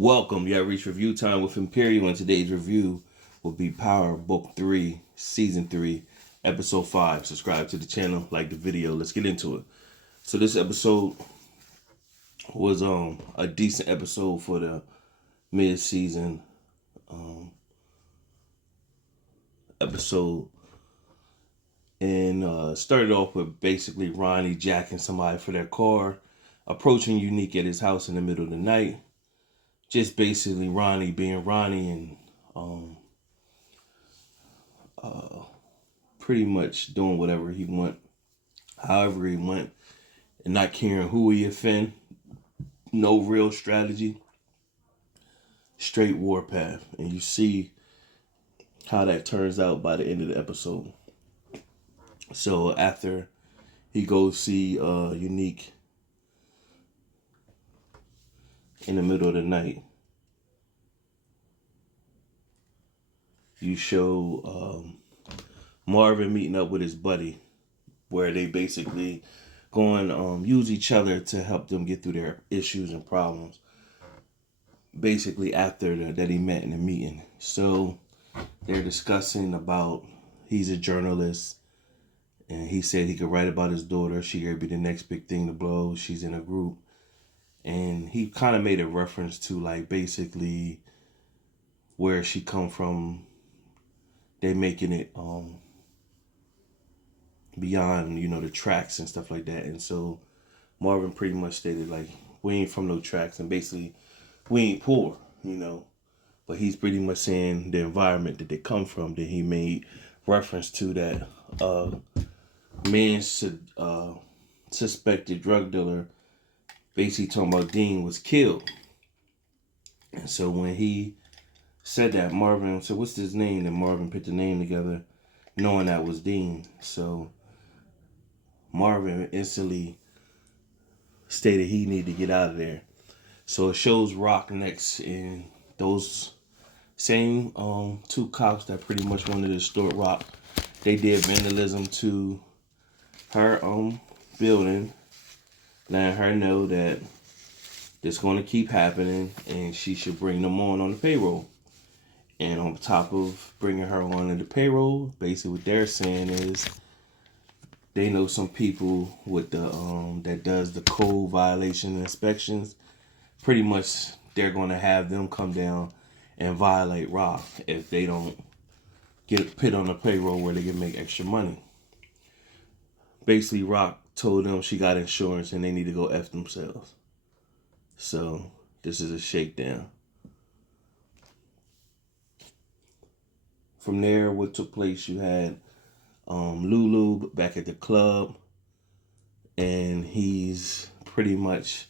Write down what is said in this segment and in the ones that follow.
Welcome. You have reached review time with Imperial, and today's review will be Power Book 3, Season 3, Episode 5. Subscribe to the channel, like the video. Let's get into it. So this episode was a decent episode for the mid-season episode. And started off with basically Ronnie jacking somebody for their car, approaching Unique at his house in the middle of the night. Just basically Ronnie being Ronnie and pretty much doing whatever he want, however he want, and not caring who he offend. No real strategy. Straight warpath. And you see how that turns out by the end of the episode. So after he goes see Unique in the middle of the night, you show Marvin meeting up with his buddy, where they basically go and use each other to help them get through their issues and problems. Basically after that he met in the meeting. So they're discussing about, he's a journalist, and he said he could write about his daughter. She could be the next big thing to blow. She's in a group. And he kind of made a reference to like basically where she come from. They making it beyond, the tracks and stuff like that. And so Marvin pretty much stated like, we ain't from no tracks, and basically we ain't poor, But he's pretty much saying the environment that they come from, that he made reference to, that man suspected drug dealer, basically talking about Dean, was killed. And so when he said that, Marvin said, what's his name? And Marvin put the name together, knowing that was Dean. So Marvin instantly stated he needed to get out of there. So it shows Rock next, and those same two cops that pretty much wanted to extort Rock, they did vandalism to her building, letting her know that it's going to keep happening and she should bring them on the payroll. And on top of bringing her on the payroll, basically what they're saying is they know some people with the that does the code violation inspections. Pretty much they're going to have them come down and violate Rock if they don't get put on the payroll where they can make extra money. Basically, Rock told them she got insurance and they need to go F themselves. So this is a shakedown. From there, what took place, you had Lulu back at the club, and he's pretty much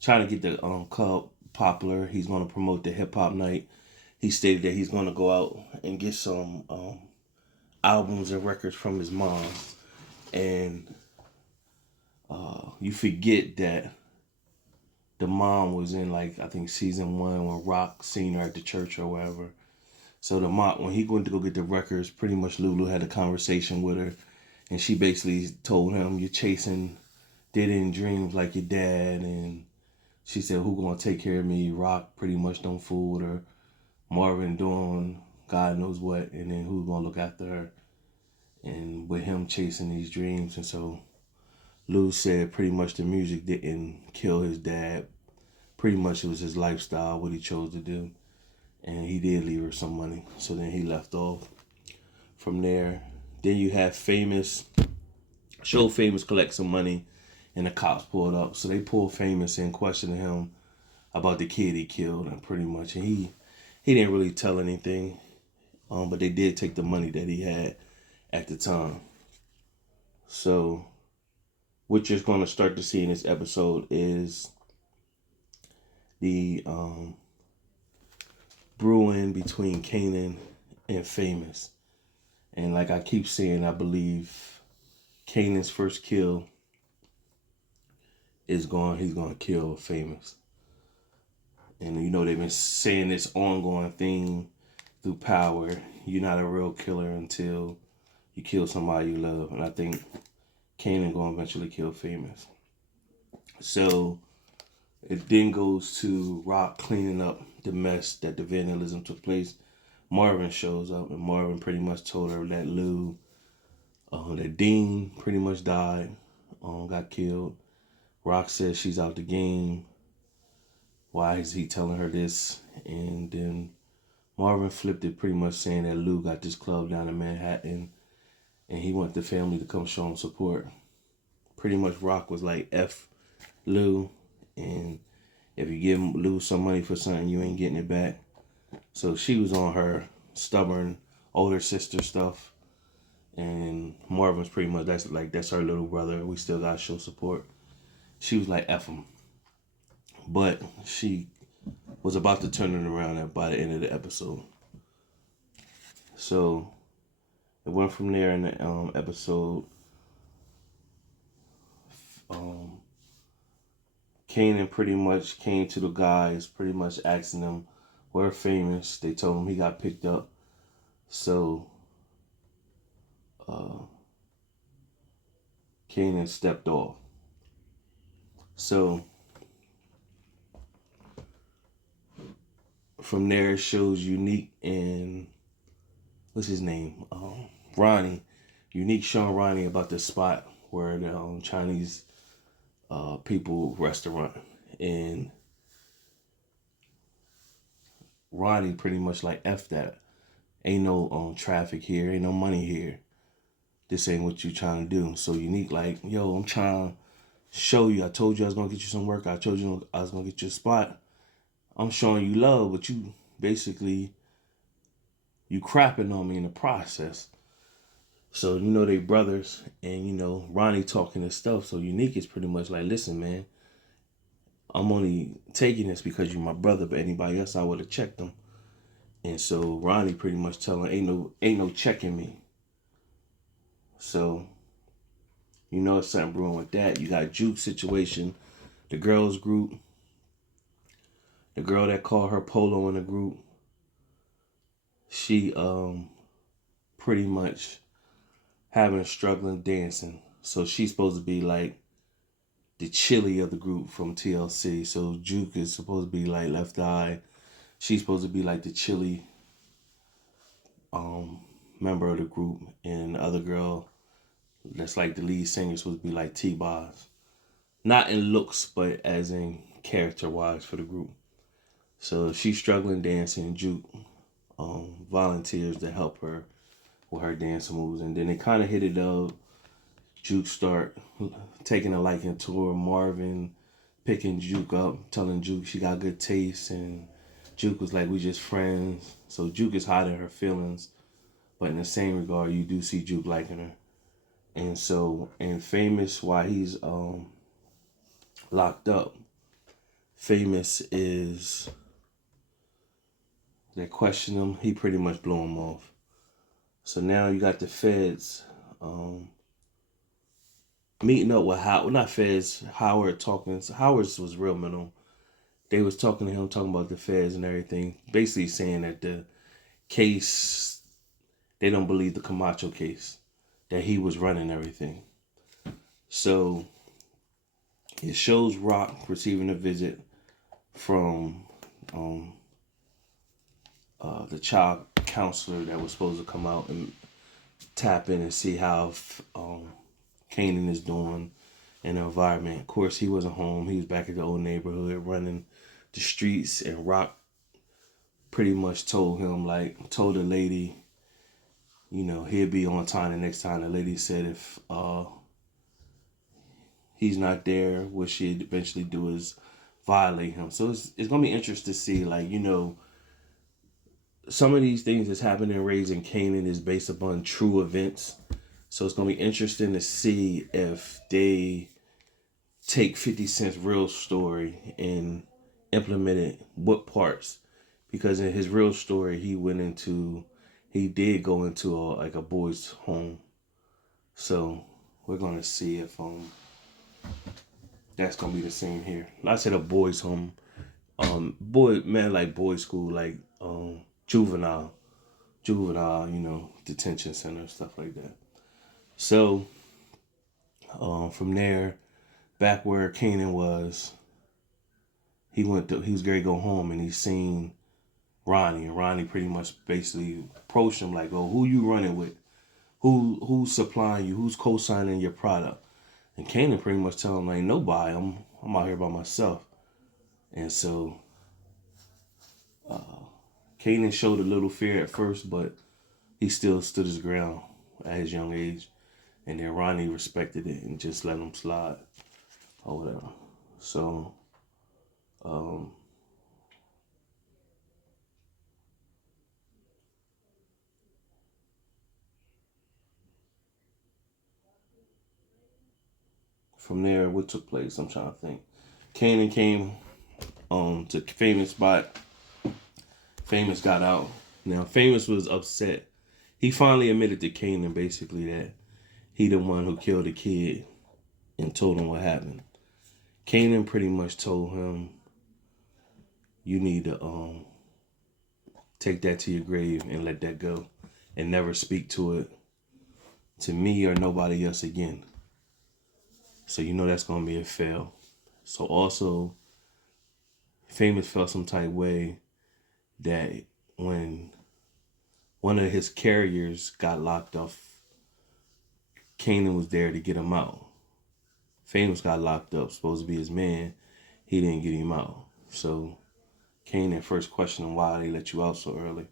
trying to get the club popular. He's going to promote the hip hop night. He stated that he's going to go out and get some albums and records from his mom. And you forget that the mom was in, like, I think season 1 when Rock seen her at the church or whatever. So the mom, when he went to go get the records, pretty much Lulu had a conversation with her, and she basically told him, you're chasing dead-end dreams like your dad. And she said, who gonna take care of me? Rock pretty much don't fool with her. Marvin doing God knows what, and then who's gonna look after her? And with him chasing these dreams. And so Lou said pretty much the music didn't kill his dad. Pretty much it was his lifestyle, what he chose to do. And he did leave her some money. So then he left off. From there, then you have Famous collect some money, and the cops pulled up. So they pulled Famous in, questioning him about the kid he killed, and pretty much, and he didn't really tell anything. But they did take the money that he had at the time. So what you're going to start to see in this episode is the brewing between Kanan and Famous. And like I keep saying, I believe Kanan's first kill he's going to kill Famous. And they've been saying this ongoing thing through Power. You're not a real killer until you kill somebody you love. And I think Kanan going to eventually kill Famous. So it then goes to Rock cleaning up the mess that the vandalism took place, Marvin shows up, and Marvin pretty much told her that that Dean pretty much died, got killed. Rock says she's out the game. Why is he telling her this? And then Marvin flipped it, pretty much saying that Lou got this club down in Manhattan, and he want the family to come show him support. Pretty much Rock was like, F Lou, and if you give Lou some money for something, you ain't getting it back. So she was on her stubborn older sister stuff. And Marvin's pretty much, that's her little brother. We still gotta show support. She was like, F him. But she was about to turn it around by the end of the episode. So it went from there in the episode. Kanan pretty much came to the guys, pretty much asking them, we're famous. They told him he got picked up. So Kanan stepped off. So from there, it shows Unique and what's his name, Ronnie. Unique showing Ronnie about the spot where the Chinese people restaurant, and Ronnie pretty much like, F that. Ain't no traffic here, ain't no money here. This ain't what you trying to do. So Unique like, yo, I'm trying to show you. I told you I was gonna get you some work. I told you I was gonna get you a spot. I'm showing you love, but you basically you crapping on me in the process. So they brothers, and Ronnie talking his stuff. So Unique is pretty much like, listen, man, I'm only taking this because you're my brother, but anybody else I would have checked them. And so Ronnie pretty much telling, ain't no checking me. So it's something brewing with that. You got Juke situation, the girls group, the girl that called her Polo in the group. She pretty much having struggling dancing. So she's supposed to be like the chili of the group from TLC. So Juke is supposed to be like Left Eye. She's supposed to be like the chili member of the group, and the other girl that's like the lead singer supposed to be like T-Boz. Not in looks, but as in character-wise for the group. So she's struggling dancing. Juke volunteers to help her with her dance moves, and then they kind of hit it up. Juke start taking a liking to her. Marvin picking Juke up, telling Juke she got good taste, and Juke was like, we just friends. So Juke is hiding her feelings, but in the same regard, you do see Juke liking her. And so, and Famous, while he's locked up, Famous is, they question him, he pretty much blew him off. So now you got the feds meeting up with Howard, not feds, Howard talking. Howard's was real minimal. They was talking to him, talking about the feds and everything, basically saying that the case, they don't believe the Camacho case, that he was running everything. So it shows Rock receiving a visit from the child counselor that was supposed to come out and tap in and see how Kanan is doing in the environment. Of course, he wasn't home. He was back at the old neighborhood running the streets, and Rock pretty much told the lady, he'll be on time the next time. The lady said if he's not there, what she'd eventually do is violate him. So it's going to be interesting to see, some of these things that's happening raising Kanan is based upon true events. So it's going to be interesting to see if they take 50 Cent's real story and implement it, what parts. Because in his real story, he did go into a boys' home. So we're going to see if that's going to be the same here. I said a boys' home. Like boys' school, like juvenile, detention center, stuff like that. So, from there, back where Kanan was, he was going to go home, and he seen Ronnie, and Ronnie pretty much basically approached him like, "Oh, who you running with? Who's supplying you? Who's co-signing your product?" And Kanan pretty much tell him like, "Nobody. I'm out here by myself." And so Kanan showed a little fear at first, but he still stood his ground at his young age. And then Ronnie respected it and just let him slide or whatever. So um, from there, what took place? I'm trying to think. Kanan came to Famous spot. Famous got out. Now Famous was upset. He finally admitted to Kanan basically that he the one who killed the kid and told him what happened. Kanan pretty much told him, "You need to take that to your grave and let that go, and never speak to it to me or nobody else again." So you know that's gonna be a fail. So also, Famous felt some type way that when one of his carriers got locked off, Kanan was there to get him out. Famous got locked up, supposed to be his man. He didn't get him out. So Kanan first questioned him why they let you out so early.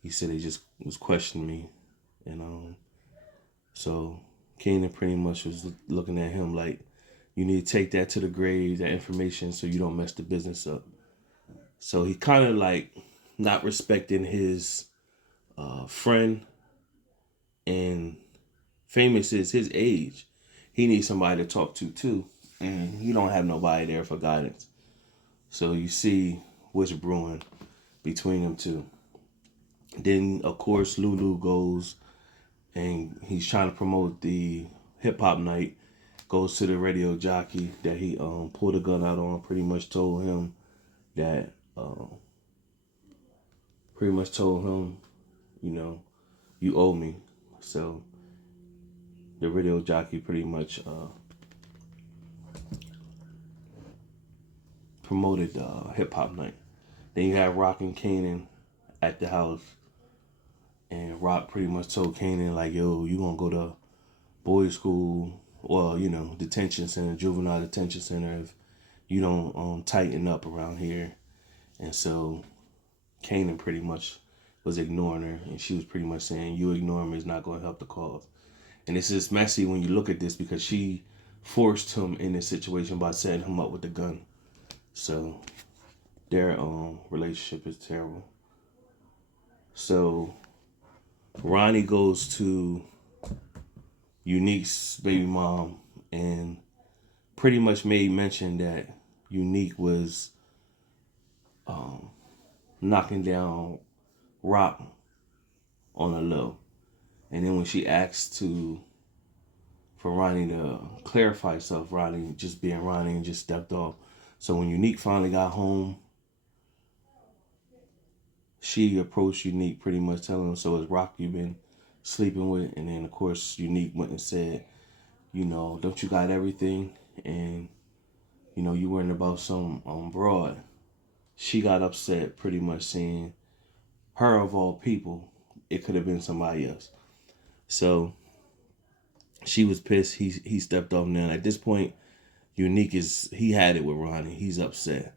He said they just was questioning me, and so Kanan pretty much was looking at him like, you need to take that to the grave, that information, so you don't mess the business up. So he kind of like not respecting his friend, and Famous is his age. He needs somebody to talk to too, and he don't have nobody there for guidance. So you see what's brewing between them two. Then of course Lulu goes and he's trying to promote the hip hop night. Goes to the radio jockey that he pulled a gun out on. That pretty much told him, you know, you owe me. So the radio jockey pretty much promoted hip hop night. Then you have Rock and Kanan at the house, and Rock pretty much told Kanan like, "Yo, you gonna go to boys' school, well, detention center, juvenile detention center, if you don't tighten up around here." And so Kanan pretty much was ignoring her, and she was pretty much saying, "You ignore me is not going to help the cause." And it's just messy when you look at this because she forced him in this situation by setting him up with the gun. So their relationship is terrible. So Ronnie goes to Unique's baby mom and pretty much made mention that Unique was knocking down Rock on a low. And then when she asked for Ronnie to clarify herself, Ronnie just being Ronnie and just stepped off. So when Unique finally got home, she approached Unique pretty much telling him, "So is Rock you been sleeping with?" And then of course Unique went and said, "Don't you got everything?" And you worrying about some broad. She got upset pretty much saying, her of all people, it could have been somebody else. So she was pissed. He stepped off now. At this point, Unique he had it with Ronnie. He's upset.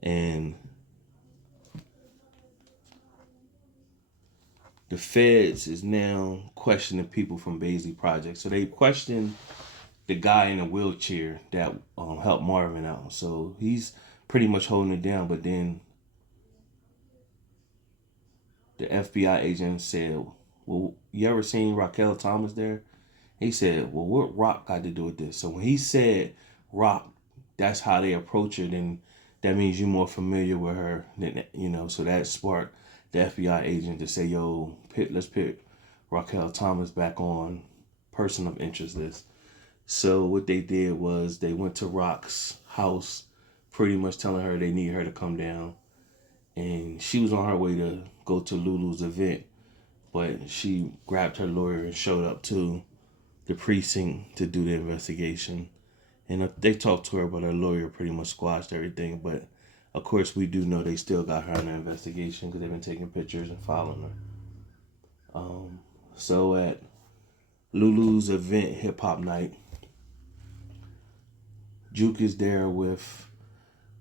And the feds is now questioning people from Baisley Project. So they questioned the guy in a wheelchair that helped Marvin out. So he's pretty much holding it down. But then the FBI agent said, "Well, you ever seen Raquel Thomas there?" He said, "Well, what Rock got to do with this?" So when he said Rock, that's how they approach her, then that means you're more familiar with her than. So that sparked the FBI agent to say, "Yo, let's put Raquel Thomas back on person of interest list." So what they did was they went to Rock's house, pretty much telling her they need her to come down. And she was on her way to go to Lulu's event, but she grabbed her lawyer and showed up to the precinct to do the investigation. And they talked to her, but her lawyer pretty much squashed everything. But Of course, we do know they still got her in the investigation because they've been taking pictures and following her. So at Lulu's event, hip hop night, Juke is there with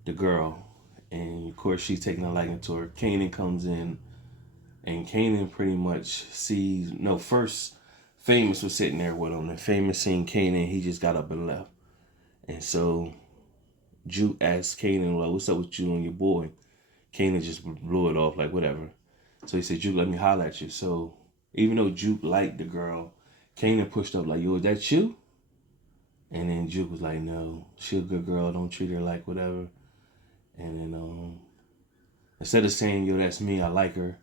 the girl, and of course she's taking a liking to her. Kanan comes in, and Kanan pretty much sees. No, first Famous was sitting there with him, and Famous seen Kanan. He just got up and left, and so Juke asked Kanan, like, "What's up with you and your boy?" Kanan just blew it off, like, whatever. So he said, "Juke, let me holler at you." So even though Juke liked the girl, Kanan pushed up like, "Yo, is that you?" And then Juke was like, "No, she a good girl. Don't treat her like whatever." And then instead of saying, "Yo, that's me, I like her,"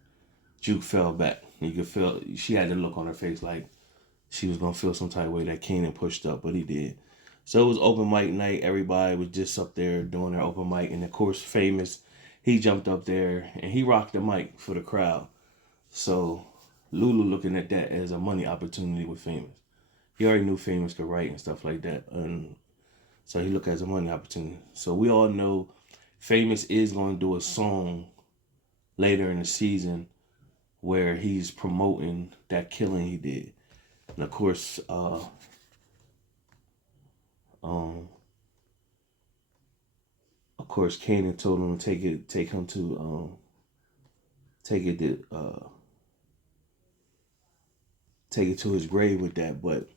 Juke fell back. You could feel she had the look on her face like she was gonna feel some type of way that Kanan pushed up, but he did. So it was open mic night. Everybody was just up there doing their open mic, and of course, Famous, he jumped up there and he rocked the mic for the crowd. So Lulu looking at that as a money opportunity with Famous. He already knew Famous could write and stuff like that, and so he looked at it as a money opportunity. So we all know Famous is going to do a song later in the season where he's promoting that killing he did. And of course, Kanan told him to take him to, take it to his grave with that, but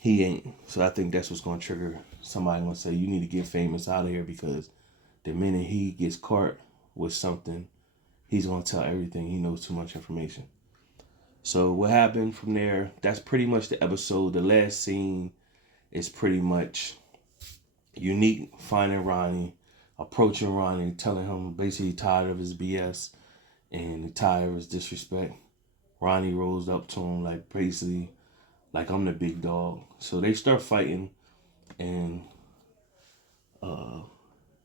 he ain't. So I think that's what's gonna trigger somebody gonna say, "You need to get Famous out of here," because the minute he gets caught with something, he's gonna tell everything. He knows too much information. So what happened from there? That's pretty much the episode. The last scene is pretty much Unique finding Ronnie, approaching Ronnie, telling him basically tired of his BS and tired of his disrespect. Ronnie rose up to him like basically like, "I'm the big dog." So they start fighting, and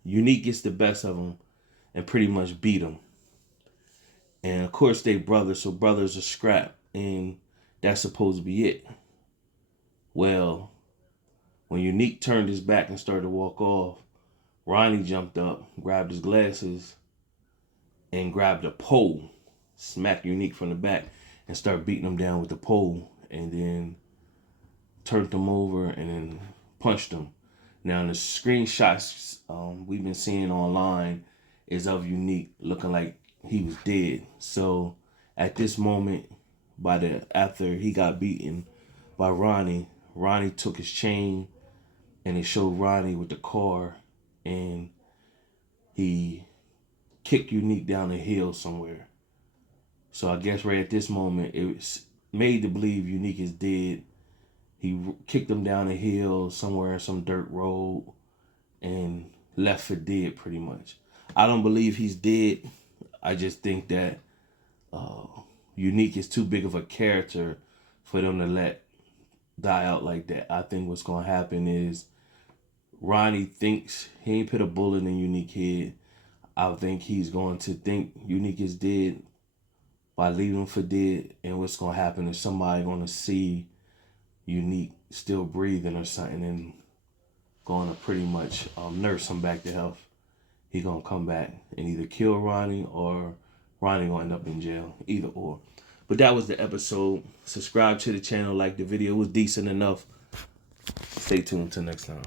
Unique gets the best of him and pretty much beat him. And of course they brothers, so brothers are scrap, and that's supposed to be it. Well, when Unique turned his back and started to walk off, Ronnie jumped up, grabbed his glasses, and grabbed a pole, smacked Unique from the back, and started beating him down with the pole, and then turned him over and then punched him. Now, the screenshots we've been seeing online is of Unique looking like he was dead. So at this moment, after he got beaten by Ronnie, Ronnie took his chain and it showed Ronnie with the car, and he kicked Unique down the hill somewhere. So I guess right at this moment, it was made to believe Unique is dead. He kicked him down a hill somewhere in some dirt road and left for dead pretty much. I don't believe he's dead. I just think that Unique is too big of a character for them to let die out like that. I think what's going to happen is Ronnie thinks he ain't put a bullet in Unique head. I think he's going to think Unique is dead by leaving him for dead. And what's going to happen is somebody going to see Unique still breathing or something and going to pretty much nurse him back to health. He going to come back and either kill Ronnie or Ronnie going to end up in jail. Either or. But that was the episode. Subscribe to the channel, like the video. It was decent enough. Stay tuned till next time.